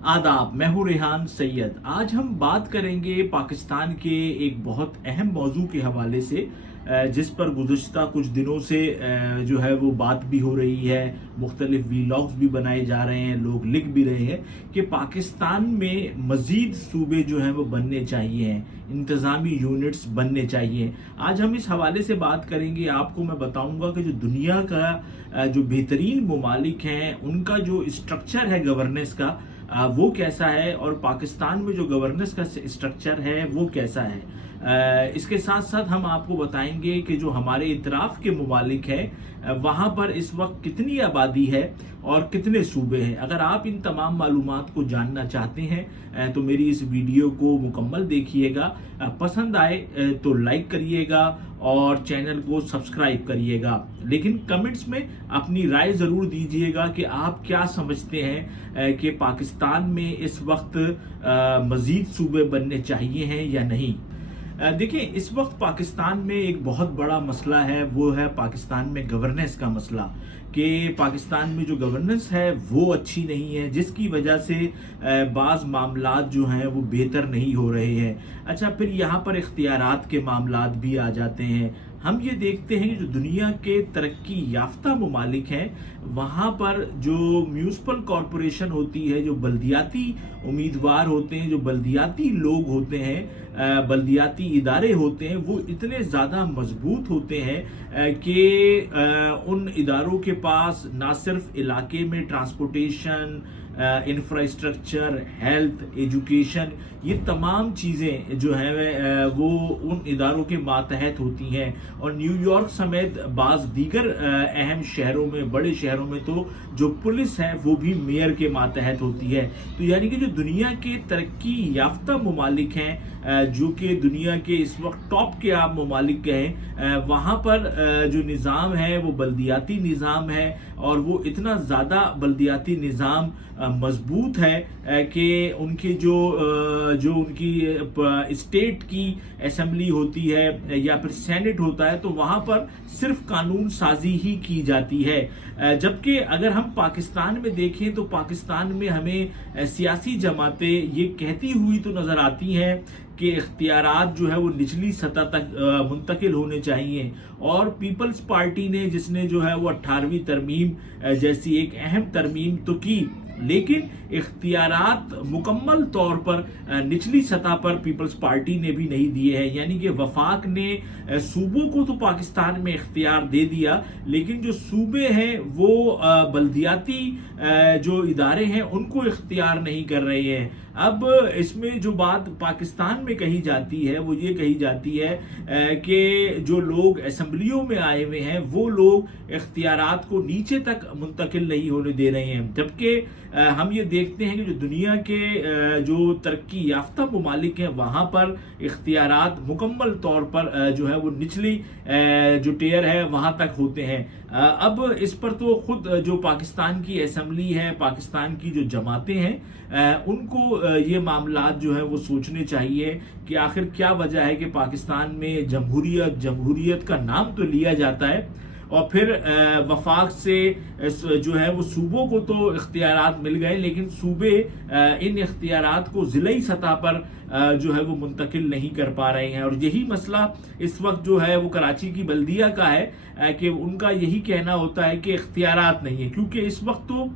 आदाब, मैं हूँ रेहान सैयद। आज हम बात करेंगे पाकिस्तान के एक बहुत अहम मौजू के हवाले से, जिस पर गुज़श्ता कुछ दिनों से जो है वो बात भी हो रही है, मुख्तलिफ वीलॉग्स भी बनाए जा रहे हैं, लोग लिख भी रहे हैं कि पाकिस्तान में मज़ीद सूबे जो हैं वो बनने चाहिए, इंतज़ामी यूनिट्स बनने चाहिए। आज हम इस हवाले से बात करेंगे। आपको मैं बताऊंगा कि जो दुनिया का जो बेहतरीन ममालिक हैं उनका जो स्ट्रक्चर है गवर्नेंस का, वो कैसा है, और पाकिस्तान में जो गवर्नेंस का स्ट्रक्चर है वो कैसा है। इसके साथ साथ हम आपको बताएंगे कि जो हमारे इतराफ के ममालिक हैं वहाँ पर इस वक्त कितनी आबादी है और कितने सूबे हैं। अगर आप इन तमाम मालूमात को जानना चाहते हैं तो मेरी इस वीडियो को मुकम्मल देखिएगा। पसंद आए तो लाइक करिएगा और चैनल को सब्सक्राइब करिएगा, लेकिन कमेंट्स में अपनी राय ज़रूर दीजिएगा कि आप क्या समझते हैं कि पाकिस्तान में इस वक्त मज़ीद सूबे बनने चाहिए हैं या नहीं। देखिए, इस वक्त पाकिस्तान में एक बहुत बड़ा मसला है, वो है पाकिस्तान में गवर्नेंस का मसला, कि पाकिस्तान में जो गवर्नेंस है वो अच्छी नहीं है, जिसकी वजह से बाज़ मामलात जो हैं वो बेहतर नहीं हो रहे हैं। अच्छा, फिर यहाँ पर इख्तियारात के मामलात भी आ जाते हैं। हम ये देखते हैं कि जो दुनिया के तरक्की याफ्ता ममालिक हैं वहाँ पर जो म्यूनसिपल कॉरपोरेशन होती है, जो बल्दियाती उम्मीदवार होते हैं, जो बल्दियाती लोग होते हैं, बल्दियाती इदारे होते हैं, वो इतने ज़्यादा मजबूत होते हैं कि उन इदारों के पास ना सिर्फ इलाके में ट्रांसपोर्टेशन, इंफ्रास्ट्रक्चर, हेल्थ, एजुकेशन, ये तमाम चीज़ें जो हैं वो उन इदारों के मातहत होती हैं। और न्यूयॉर्क समेत बाज़ दीगर अहम शहरों में, बड़े शहरों में तो जो पुलिस है वो भी मेयर के मातहत होती है। तो यानी कि जो दुनिया के तरक्की याफ्ता ममालिक हैं, जो कि दुनिया के इस वक्त टॉप के आप ममालिक हैं, वहाँ पर जो निज़ाम है वो बल्दियाती निज़ाम है, और वो इतना ज़्यादा बल्दियाती निज़ाम मजबूत है कि उनके जो उनकी स्टेट की असेंबली होती है या फिर सेनेट होता है, तो वहाँ पर सिर्फ कानून साजी ही की जाती है। जबकि अगर हम पाकिस्तान में देखें तो पाकिस्तान में हमें सियासी जमातें ये कहती हुई तो नज़र आती हैं कि इख्तियारात जो है वो निचली सतह तक मुंतकिल होने चाहिए। और पीपल्स पार्टी ने, जिसने जो है वो 18वीं तरमीम जैसी एक अहम तरमीम तो की, लेकिन इख्तियारात मुकम्मल तौर पर निचली सतह पर पीपल्स पार्टी ने भी नहीं दिए हैं। यानी कि वफाक ने सूबों को तो पाकिस्तान में इख्तियार दे दिया, लेकिन जो सूबे हैं वो बल्दियाती जो इदारे हैं उनको इख्तियार नहीं कर रहे हैं। अब इसमें जो बात पाकिस्तान में कही जाती है वो ये कही जाती है कि जो लोग असेंबलियों में आए हुए हैं वो लोग इख्तियारात को नीचे तक मुंतकिल नहीं होने दे रहे हैं। जबकि हम ये देखते हैं कि जो दुनिया के जो तरक्की याफ्ता ममालिक हैं वहाँ पर इख्तियारात मुकम्मल तौर पर जो है वो निचली जो टेयर है वहाँ तक होते हैं। अब इस पर तो खुद जो पाकिस्तान की असेंबली है, पाकिस्तान की जो जमातें हैं, उनको ये मामलात जो है वो सोचने चाहिए कि आखिर क्या वजह है कि पाकिस्तान में जमहूरियत का नाम तो लिया जाता है और फिर वफाक से जो है वो सूबों को तो इख्तियारात मिल गए, लेकिन सूबे इन इख्तियारात को ज़िलाई सतह पर जो है वो मुंतकिल नहीं कर पा रहे हैं। और यही मसला इस वक्त जो है वो कराची की बल्दिया का है कि उनका यही कहना होता है कि इख्तियारात नहीं है, क्योंकि इस वक्त तो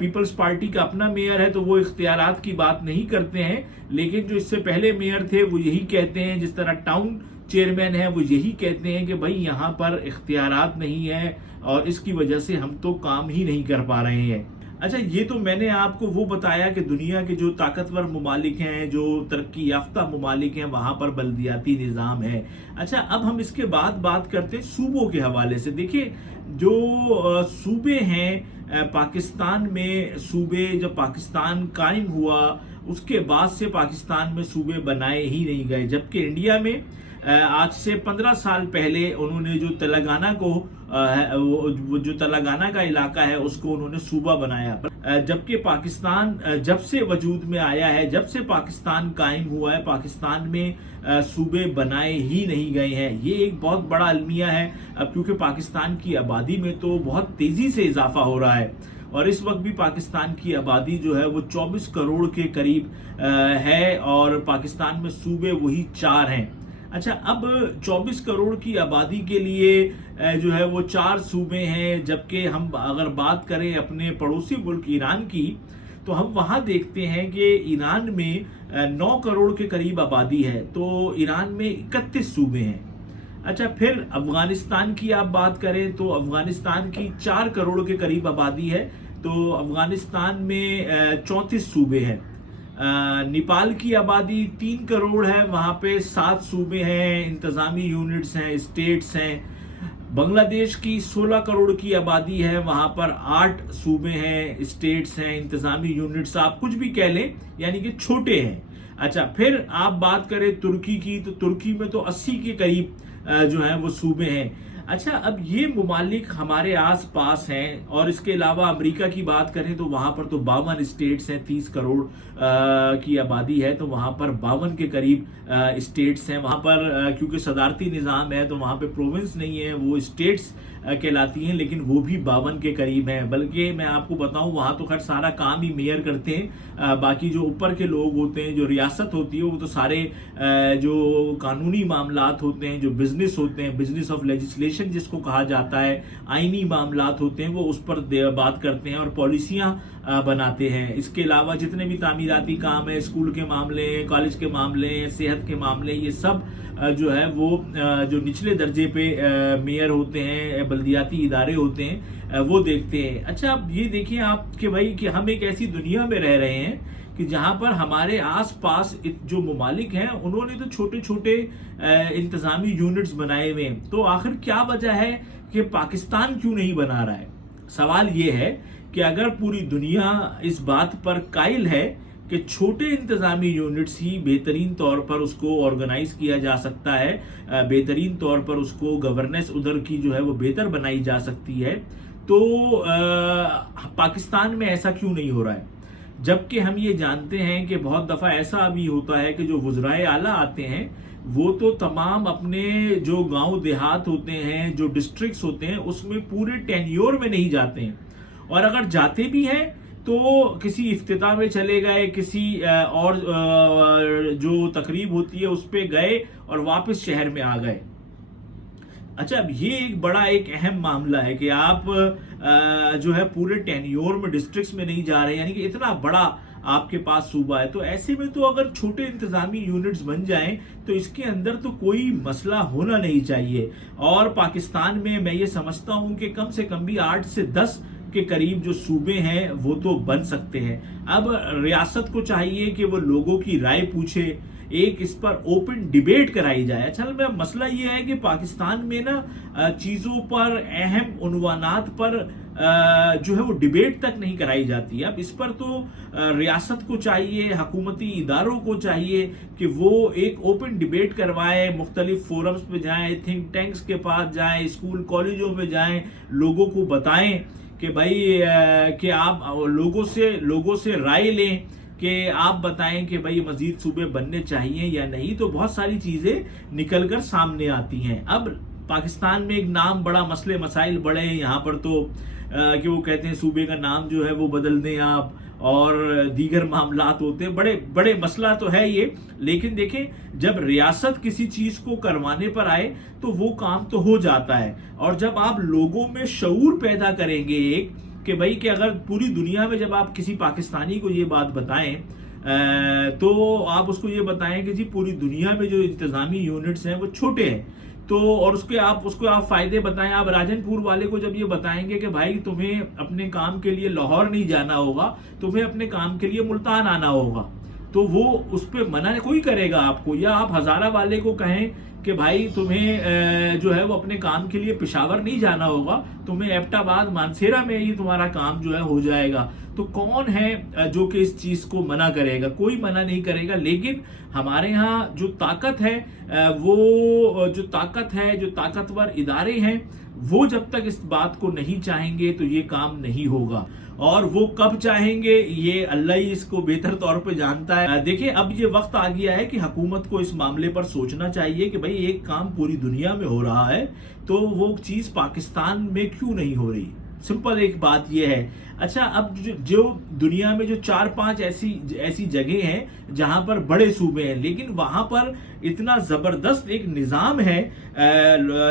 पीपल्स पार्टी का अपना मेयर है तो वो इख्तियारात की बात नहीं करते हैं, लेकिन जो इससे पहले मेयर थे वो यही कहते हैं, जिस तरह टाउन चेयरमैन है वो यही कहते हैं कि भाई यहाँ पर इख्तियारात नहीं है और इसकी वजह से हम तो काम ही नहीं कर पा रहे हैं। अच्छा, ये तो मैंने आपको वो बताया कि दुनिया के जो ताकतवर ममालिक हैं, जो तरक्की याफ्ता ममालिक हैं, वहाँ पर बल्दियाती निज़ाम है। अच्छा, अब हम इसके बाद बात करते हैं सूबों के हवाले से। देखिए, जो सूबे हैं पाकिस्तान में, सूबे जब पाकिस्तान कायम हुआ उसके बाद से पाकिस्तान में सूबे बनाए ही नहीं गए, जबकि इंडिया में आज से 15 साल पहले उन्होंने जो तेलंगाना को जो तेलंगाना का इलाका है उसको उन्होंने सूबा बनाया। जबकि पाकिस्तान जब से वजूद में आया है, जब से पाकिस्तान कायम हुआ है, पाकिस्तान में सूबे बनाए ही नहीं गए हैं। ये एक बहुत बड़ा अलमिया है, अब क्योंकि पाकिस्तान की आबादी में तो बहुत तेजी से इजाफा हो रहा है और इस वक्त भी पाकिस्तान की आबादी जो है वो 24 करोड़ के करीब है और पाकिस्तान में सूबे वही 4 हैं। अच्छा, अब 24 करोड़ की आबादी के लिए जो है वो 4 सूबे हैं, जबकि हम अगर बात करें अपने पड़ोसी मुल्क ईरान की तो हम वहां देखते हैं कि ईरान में 9 करोड़ के करीब आबादी है, तो ईरान में 31 सूबे हैं। अच्छा, फिर अफगानिस्तान की आप बात करें तो अफगानिस्तान की 4 करोड़ के करीब आबादी है, तो अफगानिस्तान में 34 सूबे हैं। नेपाल की आबादी 3 करोड़ है, वहां पे 7 सूबे हैं, इंतजामी यूनिट्स हैं, स्टेट्स हैं। बांग्लादेश की 16 करोड़ की आबादी है, वहां पर 8 सूबे हैं, स्टेट्स हैं, इंतजामी यूनिट्स, आप कुछ भी कह लें, यानी कि छोटे हैं। अच्छा, फिर आप बात करें तुर्की की तो तुर्की में तो 80 के करीब जो है वो सूबे हैं। अच्छा, अब ये मुमालिक हमारे आस पास हैं और इसके अलावा अमेरिका की बात करें तो वहां पर तो 52 स्टेट्स हैं, 30 करोड़ की आबादी है, तो वहां पर 52 के करीब स्टेट्स हैं। वहां पर क्योंकि सदारती निज़ाम है तो वहां पे प्रोविंस नहीं है, वो स्टेट्स कहलाती हैं, लेकिन वो भी 52 के करीब हैं। बल्कि मैं आपको बताऊं वहां तो खैर सारा काम ही मेयर करते हैं, बाकी जो ऊपर के लोग होते हैं, जो रियासत होती है, वो तो सारे जो कानूनी मामलात होते हैं, जो बिजनेस होते हैं, बिजनेस ऑफ लेजिस्लेशन जिसको कहा जाता है, आईनी मामलात होते हैं, वो उस पर बात करते हैं और पॉलिसियां बनाते हैं। इसके अलावा जितने भी तामीराती काम है, स्कूल के मामले, कॉलेज के मामले, सेहत के मामले, ये सब जो है वो जो निचले दर्जे पे मेयर होते हैं, बल्दियाती इदारे होते हैं, वो देखते हैं। अच्छा, अब ये देखिए आप कि भाई कि हम एक ऐसी दुनिया में रह रहे हैं कि जहां पर हमारे आसपास जो ममालिक हैं उन्होंने तो छोटे छोटे इंतजामी यूनिट्स बनाए हुए हैं, तो आखिर क्या वजह है कि पाकिस्तान क्यों नहीं बना रहा है? सवाल ये है कि अगर पूरी दुनिया इस बात पर कायल है कि छोटे इंतजामी यूनिट्स ही बेहतरीन तौर पर उसको ऑर्गेनाइज किया जा सकता है, बेहतरीन तौर पर उसको गवर्नेंस उधर की जो है वो बेहतर बनाई जा सकती है, तो पाकिस्तान में ऐसा क्यों नहीं हो रहा है? जबकि हम ये जानते हैं कि बहुत दफा ऐसा भी होता है कि जो वज़राए आला आते हैं वो तो तमाम अपने जो गांव देहात होते हैं, जो डिस्ट्रिक्ट्स होते हैं, उसमें पूरे टेन्योर में नहीं जाते हैं, और अगर जाते भी हैं तो किसी इफ्तिताह में चले गए, किसी और जो तकरीब होती है उस पे गए और वापस शहर में आ गए। अच्छा, अब ये एक अहम मामला है कि आप जो है पूरे टेन्योर में डिस्ट्रिक्ट्स में नहीं जा रहे, यानी कि इतना बड़ा आपके पास सूबा है, तो ऐसे में तो अगर छोटे इंतजामी यूनिट्स बन जाएं तो इसके अंदर तो कोई मसला होना नहीं चाहिए। और पाकिस्तान में मैं ये समझता हूं कि कम से कम भी 8 से 10 के करीब जो सूबे हैं वो तो बन सकते हैं। अब रियासत को चाहिए कि वो लोगों की राय पूछे, एक इस पर ओपन डिबेट कराई जाए। अच्छा, में मसला ये है कि पाकिस्तान में ना चीजों पर, अहम उन्वानात पर जो है वो डिबेट तक नहीं कराई जाती है। अब इस पर तो रियासत को चाहिए, हुकूमती इदारों को चाहिए कि वो एक ओपन डिबेट करवाए, मुख्तलिफ फोरम्स पे जाएं, थिंक टैंक्स के पास जाएं, स्कूल कॉलेजों में जाएं, लोगों को बताएं कि भाई कि आप लोगों से राय लें कि आप बताएं कि भाई मजीद सूबे बनने चाहिए या नहीं, तो बहुत सारी चीजें निकल कर सामने आती हैं। अब पाकिस्तान में एक नाम बड़ा, मसले मसाइल बड़े हैं यहाँ पर, तो कि वो कहते हैं सूबे का नाम जो है वो बदल दें आप, और दीगर मामलात होते हैं, बड़े बड़े मसला तो है ये। लेकिन देखें, जब रियासत किसी चीज को करवाने पर आए तो वो काम तो हो जाता है, और जब आप लोगों में शऊर पैदा करेंगे एक कि भाई कि अगर पूरी दुनिया में जब आप किसी पाकिस्तानी को ये बात बताएं तो आप उसको ये बताएं कि जी पूरी दुनिया में जो इंतजामी यूनिट्स हैं वो छोटे हैं, तो और उसको आप फायदे बताएं। आप राजनपुर वाले को जब ये बताएंगे कि भाई तुम्हें अपने काम के लिए लाहौर नहीं जाना होगा, तुम्हें अपने काम के लिए मुल्तान आना होगा, तो वो उस पर मना कोई करेगा आपको। या आप हजारा वाले को कहें कि भाई तुम्हें जो है वो अपने काम के लिए पेशावर नहीं जाना होगा, तुम्हें एबटाबाद मानसेरा में ही तुम्हारा काम जो है हो जाएगा, तो कौन है जो कि इस चीज को मना करेगा? कोई मना नहीं करेगा। लेकिन हमारे यहाँ जो ताकत है, जो ताकतवर इदारे हैं, वो जब तक इस बात को नहीं चाहेंगे तो ये काम नहीं होगा, और वो कब चाहेंगे ये अल्लाह ही इसको बेहतर तौर पे जानता है। देखिए, अब ये वक्त आ गया है कि हुकूमत को इस मामले पर सोचना चाहिए कि भाई एक काम पूरी दुनिया में हो रहा है तो वो चीज पाकिस्तान में क्यों नहीं हो रही। सिंपल एक बात ये है। अच्छा, अब जो दुनिया में जो 4-5 ऐसी जगह हैं जहां पर बड़े सूबे हैं, लेकिन वहां पर इतना जबरदस्त एक निजाम है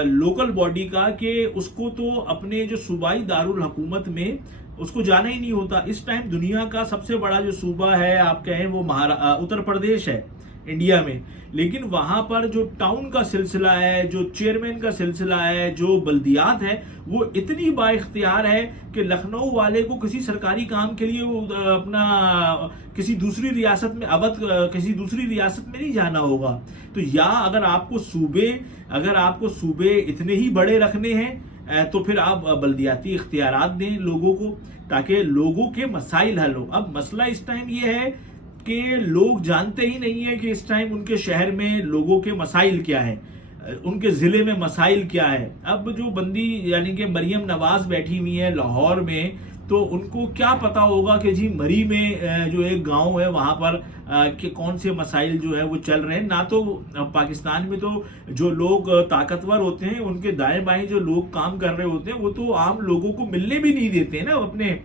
लोकल बॉडी का कि उसको तो अपने जो सूबाई दारुल हुकूमत में उसको जाना ही नहीं होता। इस टाइम दुनिया का सबसे बड़ा जो सूबा है आप कहें वो उत्तर प्रदेश है इंडिया में, लेकिन वहां पर जो टाउन का सिलसिला है, जो चेयरमैन का सिलसिला है, जो बल्दियात है, वो इतनी बाइख्तियार है कि लखनऊ वाले को किसी सरकारी काम के लिए वो अपना किसी दूसरी रियासत में किसी दूसरी रियासत में नहीं जाना होगा। तो या अगर आपको सूबे इतने ही बड़े रखने हैं तो फिर आप बल्दियाती इख्तियारात दें लोगों को, ताकि लोगों के मसाइल हल हो। अब मसला इस टाइम ये है कि लोग जानते ही नहीं है कि इस टाइम उनके शहर में लोगों के मसाइल क्या है, उनके जिले में मसाइल क्या है। अब जो बंदी यानी कि मरियम नवाज बैठी हुई है लाहौर में, तो उनको क्या पता होगा कि जी मरी में जो एक गांव है वहां पर कि कौन से मसाइल जो है वो चल रहे हैं। ना तो पाकिस्तान में तो जो लोग ताकतवर होते हैं, उनके दाएं बाएं जो लोग काम कर रहे होते हैं, वो तो आम लोगों को मिलने भी नहीं देते हैं ना अपने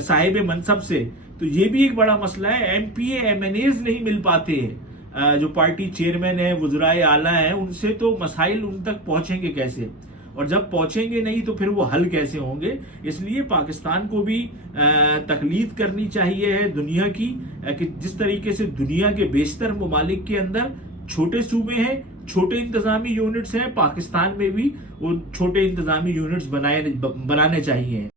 साहिब मनसब से। तो ये भी एक बड़ा मसला है। एमपीए एमएनएज नहीं मिल पाते हैं, जो पार्टी चेयरमैन है, वुज़राए आला हैं, उनसे तो मसाइल उन तक पहुंचेंगे कैसे, और जब पहुंचेंगे नहीं तो फिर वो हल कैसे होंगे। इसलिए पाकिस्तान को भी तकलीद करनी चाहिए है दुनिया की, कि जिस तरीके से दुनिया के बेशतर ममालिक के अंदर छोटे सूबे हैं, छोटे इंतजामी यूनिट्स हैं, पाकिस्तान में भी वो छोटे इंतजामी यूनिट्स बनाने चाहिए।